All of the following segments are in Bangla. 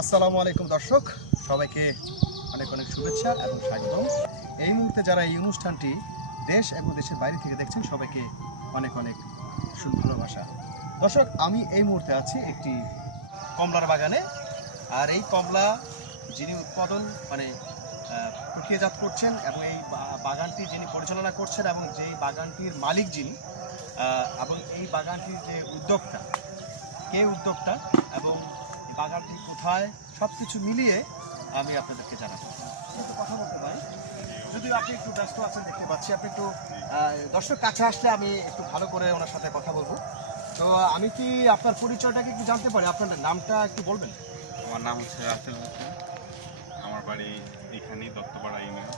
আসসালামু আলাইকুম দর্শক, সবাইকে অনেক অনেক শুভেচ্ছা এবং স্বাগতম। এই মুহূর্তে যারা এই অনুষ্ঠানটি দেশ এবং দেশের বাইরে থেকে দেখছেন, সবাইকে অনেক অনেক ভালোবাসা দর্শক, আমি এই মুহূর্তে আছি একটি কমলার বাগানে। আর এই কমলা যিনি উৎপাদন মানে প্রক্রিয়াজাত করছেন এবং এই বাগানটি যিনি পরিচালনা করছেন এবং যেই বাগানটির মালিক যিনি এবং এই বাগানটির যে উদ্যোক্তা, কে উদ্যোক্তা এবং বাগানটি কোথায় সব কিছু মিলিয়ে আমি আপনাদেরকে জানাব। কথা বলতে পারি? যদিও আপনি একটু ব্যস্ত আছেন, দেখতে পাচ্ছি। আপনি একটু দর্শক কাছে আসলে আমি একটু ভালো করে ওনার সাথে কথা বলব। তো আমি কি আপনার পরিচয়টাকে একটু জানতে পারি? আপনার নামটা একটু বলবেন। আমার নাম হচ্ছে রাসেল হোসেন। আমার বাড়ি এখানেই দত্তপাড়া ইউনিয়ন।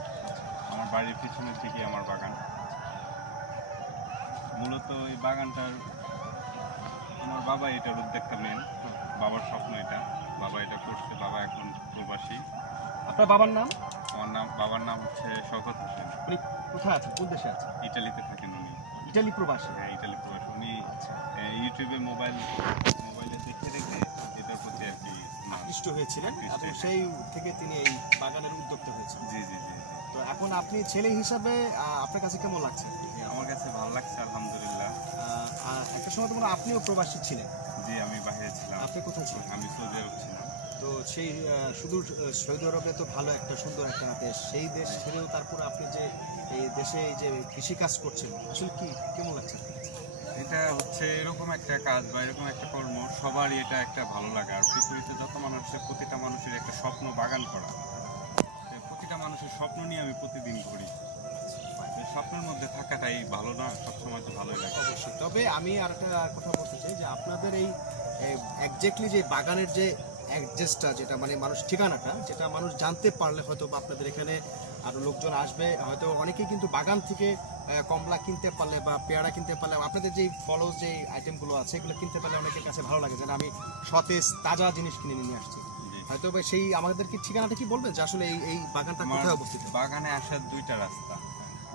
আমার বাড়ির পিছনের দিকে আমার বাগান। মূলত এই বাগানটার, আমার বাবা এটার উদ্যোগটা নেন প্রবাসী আপনার বাবার নাম? আমার নাম বাবার নাম হচ্ছে শওকত হোসেন। উনি কোথায় আছেন? কোন দেশে আছেন? ইটালিতে থাকেন উনি। ইটালি প্রবাসী? হ্যাঁ ইটালি প্রবাসী। উনি আচ্ছা। ইউটিউবে মোবাইল মোবাইলে দেখে দেখে এটার প্রতি আর কি আকৃষ্ট হয়েছিলেন এবং সেই থেকে তিনি এই বাগানের উদ্যোক্তা হয়েছেন। জি জি জি। তো এখন আপনি ছেলে হিসাবে আপনার কাছে কেমন লাগছে? আমার কাছে ভালো লাগছে আলহামদুলিল্লাহ। একটা সময় তো আপনিও প্রবাসী ছিলেন। জি আমি বাইরে ছিলাম। আপনি কোথায় ছিলেন? আমি সৌদি আরব ছিলাম। তো সেই শুধু সৌদি আরবে তো ভালো একটা সুন্দর একটা দেশ। সেই দেশ ছেড়েও তারপর আপনি যে এই দেশে এই যে কৃষি কাজ করছেন আসলে কি কেমন লাগছে এটা হচ্ছে এরকম একটা কাজ বা এরকম একটা কর্ম সবারই এটা একটা ভালো লাগে। আর পৃথিবীতে যত মানুষের প্রতিটা মানুষের একটা স্বপ্ন বাগান করা। প্রতিটা মানুষের স্বপ্ন নিয়ে আমি প্রতিদিন ঘুরি। তো স্বপ্নের মধ্যে থাকাটাই ভালো না সবসময় তো ভালোই লাগে। অবশ্যই। তবে আমি আর একটা কথা বলতে চাই যে আপনাদের এই একজ্যাক্টলি যে বাগানের যে অ্যাড্রেসটা যেটা মানে মানুষ ঠিকানাটা যেটা মানুষ জানতে পারলে হয়তো বা আপনাদের এখানে আরও লোকজন আসবে। হয়তো অনেকেই কিন্তু বাগান থেকে কমলা কিনতে পারলে বা পেয়ারা কিনতে পারলে আপনাদের যে ফলস যে আইটেমগুলো আছে এগুলো কিনতে পারলে অনেকের কাছে ভালো লাগে। যেন আমি সতেজ তাজা জিনিস কিনে নিয়ে আসছি। হয়তো বা সেই আমাদের কি ঠিকানাটা কি বলবেন? যে আসলে এই এই বাগানটা কোথায় অবস্থিত? বাগানে আসার দুইটা রাস্তা।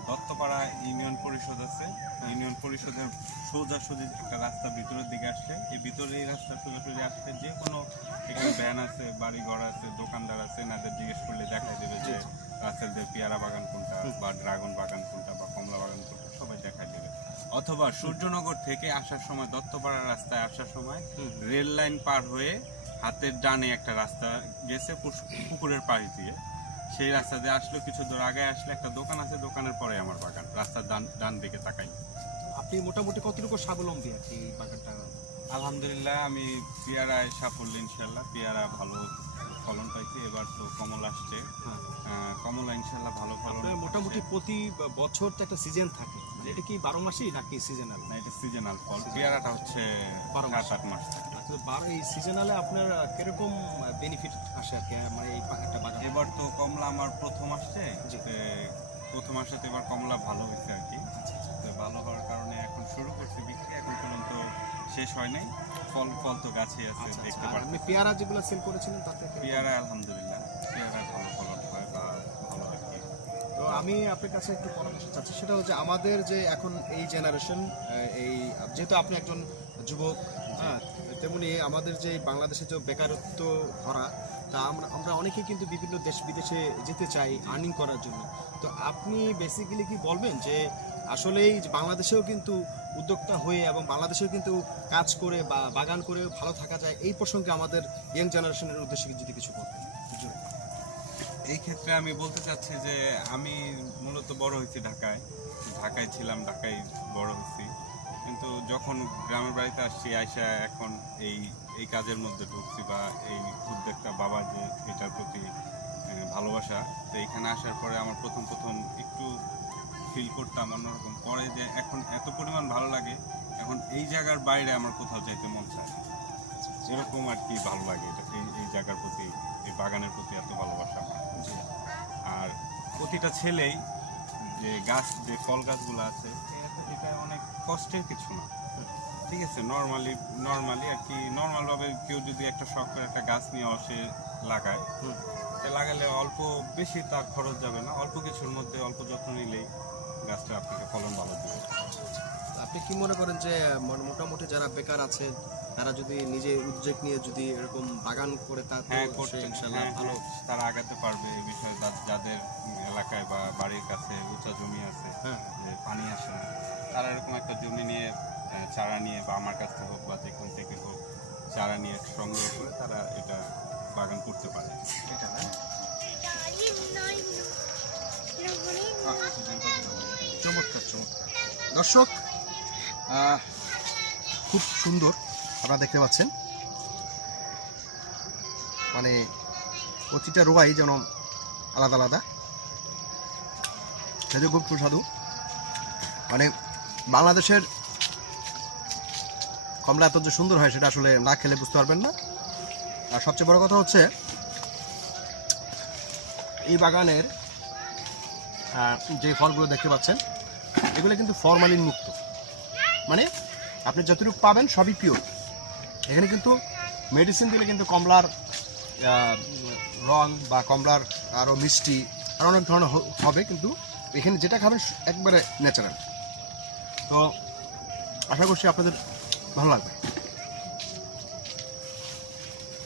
দত্তপাড়া ইউনিয়ন পরিষদ আছে। ইউনিয়ন পরিষদের সোজাসুজি একটা রাস্তা ভিতরের দিকে আসছে। এই ভিতরে এই রাস্তা সোজাসুজি আসছে যে কোনো এখানে ভ্যান আছে বাড়ি ঘর আছে দোকানদার আছে এনাদের জিজ্ঞেস করলে দেখা যাবে যে রাসেলদের পেয়ারা বাগান কোনটা বা ড্রাগন বাগান কোনটা বা কমলা বাগান কোনটা সবাই দেখা যাবে। অথবা সূর্যনগর থেকে আসার সময় দত্তপাড়া রাস্তায় আসার সময় রেল লাইন পার হয়ে হাতের ডানে একটা রাস্তা গেছে পুকুরের পাড়ি দিয়ে। সেই রাস্তা দিয়ে আসলো কিছু দূর আগে আসলে একটা দোকান আছে দোকানের পরে আমার বাগান রাস্তার ডান ডান দিকে তাকাই। আপনি মোটামুটি কতটুকু স্বাবলম্বী আর কি এই বাগানটা? আলহামদুলিল্লাহ আমি পেয়ারায় সাফল্য ইনশাল্লাহ পেয়ারা ভালো ফলন পাইছি এবার তো কমল আসছে। হ্যাঁ। কমলা ইনশাল্লাহ ভালো ফলন মোটামুটি প্রতি বছর তো একটা সিজন থাকে। এটা কি বারো মাসই নাকি সিজনাল না এটা সিজনাল ফল। পেয়ারাটা হচ্ছে বারো মাস। আট মাস। থাকে। আচ্ছা এই সিজনালে আপনার কীরকম বেনিফিট আসে আর কি? মানে এই একটা বাগান? এবার তো কমলা আমার প্রথম আসছে। প্রথম আসাতে এবার কমলা ভালো হয়েছে আর কি। তো ভালো হওয়ার কারণে এখন শুরু করছি বিক্রি। এখন পর্যন্ত শেষ হয় নাই। ফল ফল তো গাছে আছে আচ্ছা, দেখতে আচ্ছা। আপনি পেয়ারা যেগুলো সেল করেছিলেন তাতে পেয়ারা আলহামদুলিল্লাহ। পেয়ারা ভালো ফলন হয় বা ভালো আর কি। তো আমি আপনার কাছে একটু পরামর্শ চাচ্ছি। সেটা হচ্ছে আমাদের যে এখন এই জেনারেশন এই যেহেতু আপনি একজন যুবক হ্যাঁ তেমনি আমাদের যে বাংলাদেশে যে বেকারত্ব ভরা তা আমরা আমরা অনেকেই কিন্তু বিভিন্ন দেশ বিদেশে যেতে চাই আর্নিং করার জন্য। তো আপনি বেসিক্যালি কি বলবেন যে আসলেই বাংলাদেশেও কিন্তু উদ্যোক্তা হয়ে এবং বাংলাদেশেও কিন্তু কাজ করে বা বাগান করে ভালো থাকা যায় এই প্রসঙ্গে আমাদের ইয়াং জেনারেশনের উদ্দেশ্যে যদি কিছু বলতেন। এই ক্ষেত্রে আমি বলতে চাচ্ছি যে আমি মূলত বড় হয়েছি ঢাকায়। ঢাকায় ছিলাম ঢাকায় বড় হয়েছি। কিন্তু যখন গ্রামের বাড়িতে আসছি আইসা এখন এই এই কাজের মধ্যে ঢুকছি বা এই উদ্যোগটা বাবা যে এটার প্রতি ভালোবাসা তো এখানে আসার পরে আমার প্রথম প্রথম একটু ফিল করতাম অন্যরকম। পরে যে এখন এত পরিমাণ ভালো লাগে এখন এই জায়গার বাইরে আমার কোথাও যাইতে মন চায় এরকম আর কি ভালো লাগে এটা এই এই জায়গার প্রতি এই বাগানের প্রতি এত ভালোবাসা আমার। আর প্রতিটা ছেলেই যে গাছ যে ফল গাছগুলো আছে এটা- অনেক কষ্টের কিছু না। ঠিক আছে নর্মালি নর্মালি আর কি নর্মালভাবে কেউ যদি একটা শখ করে একটা গাছ নিয়ে আসে লাগায় হুম। লাগালে অল্প বেশি তার খরচ যাবে না অল্প কিছুর মধ্যে অল্প যত্ন নিলেই গাছটা আপনাকে ফলন ভালো দেবে। আপনি কি মনে করেন যে মোটামুটি যারা বেকার আছে তারা যদি নিজে উদ্যোগ নিয়ে যদি এরকম বাগান করে তা হ্যাঁ করতে ইনশাল্লাহ হ্যাঁ, ভালো। তারা আগাতে পারবে এই বিষয়ে যাদের এলাকায় বা বাড়ির কাছে উঁচা জমি আছে হ্যাঁ। পানি আসে না। তারা এরকম একটা জমি নিয়ে চারা নিয়ে বা আমার কাছ থেকে হোক বা যেখান থেকে হোক চারা নিয়ে সংগ্রহ করে তারা এটা বাগান করতে পারে। চমৎকার চমৎকার। দর্শক খুব সুন্দর আপনারা দেখতে পাচ্ছেন। মানে প্রতিটা রোয়াই যেন আলাদা আলাদা। সুস্বাদু। মানে বাংলাদেশের কমলা এত যে সুন্দর হয়, সেটা আসলে না খেলে বুঝতে পারবেন না। আর সবচেয়ে বড় কথা হচ্ছে, এই বাগানের যে ফলগুলো দেখতে পাচ্ছেন, এগুলো কিন্তু ফরমালিন মুক্ত। মানে আপনি যতটুকু পাবেন সবই পিওর এখানে কিন্তু মেডিসিন দিলে কিন্তু কমলার রং বা কমলার আরও মিষ্টি, আর অনেক ধরনের হবে, কিন্তু এখানে যেটা খাবেন, একবারে ন্যাচারাল তো আশা করছি আপনাদের ভালো লাগবে।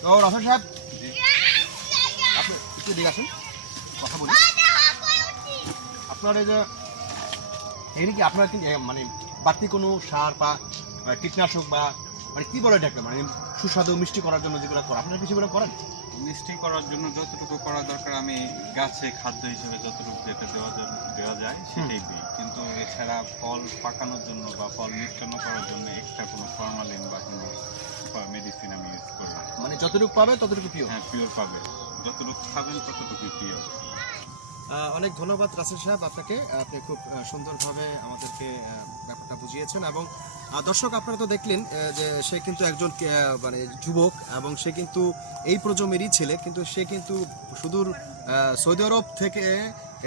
তো রাফেল সাহেব, আপনি একটু দিকে কথা বলি। আপনার এই যে, এখানে কি আপনার কি মানে বাড়তি কোনো সার বা কীটনাশক বা মানে কি বলে এটাকে মানে সুস্বাদু, মিষ্টি করার জন্য যেগুলো করেন আপনারা কিছু করেন? মিষ্টি করার জন্য যতটুকু করা দরকার আমি গাছে খাদ্য হিসেবে যতটুকু যেটা দেওয়া দেওয়া যায় সেটাই দিই। কিন্তু এছাড়া ফল পাকানোর জন্য বা ফল মিষ্টান্ন করার জন্য এক্সট্রা কোনো ফর্মালিন বা কোনো মেডিসিন আমি ইউজ করি মানে যতটুকু পাবে ততটুকু পিওর হ্যাঁ পিওর পাবে। যতটুকু খাবেন ততটুকুই পিওর অনেক ধন্যবাদ রাসেল সাহেব আপনাকে। আপনি খুব সুন্দরভাবে আমাদেরকে ব্যাপারটা বুঝিয়েছেন এবং দর্শক আপনারা তো দেখলেন যে সে কিন্তু একজন মানে যুবক এবং সে কিন্তু এই প্রজন্মেরই ছেলে, কিন্তু সে কিন্তু সুদূর সৌদি আরব থেকে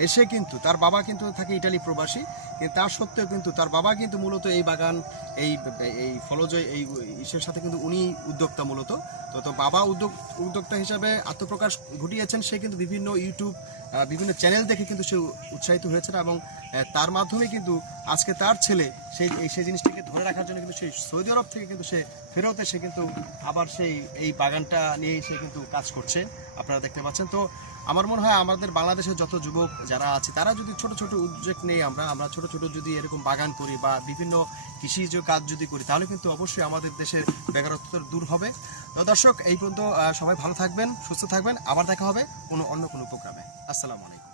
এসে কিন্তু তার বাবা কিন্তু থাকে ইটালি প্রবাসী, কিন্তু তার সত্ত্বেও কিন্তু তার বাবা কিন্তু মূলত এই বাগান, এই এই ফলজ এই ইসের সাথে কিন্তু উনি উদ্যোক্তা মূলত। তো তো বাবা উদ্যোগ, উদ্যোক্তা হিসাবে আত্মপ্রকাশ ঘটিয়েছেন, সে কিন্তু বিভিন্ন ইউটিউব বিভিন্ন চ্যানেল দেখে কিন্তু সে উৎসাহিত হয়েছে এবং তার মাধ্যমে কিন্তু আজকে তার ছেলে সেই সেই জিনিসটাকে ধরে রাখার জন্য কিন্তু সেই সৌদি আরব থেকে কিন্তু সে ফেরত এসে কিন্তু আবার সেই, এই বাগানটা নিয়েই সে কিন্তু কাজ করছে। আপনারা দেখতে পাচ্ছেন, তো আমার মনে হয় আমাদের বাংলাদেশের যত যুবক যারা আছে, তারা যদি ছোট ছোট উদ্যোগ নেই আমরা আমরা ছোট ছোট যদি এরকম বাগান করি বা বিভিন্ন কৃষিজ কাজ যদি করি, তাহলে কিন্তু অবশ্যই আমাদের দেশের বেকারত্ব দূর হবে। তো দর্শক, এই পর্যন্ত সবাই ভালো থাকবেন, সুস্থ থাকবেন। আবার দেখা হবে কোনো অন্য কোনো প্রোগ্রামে। আসসালামু আলাইকুম।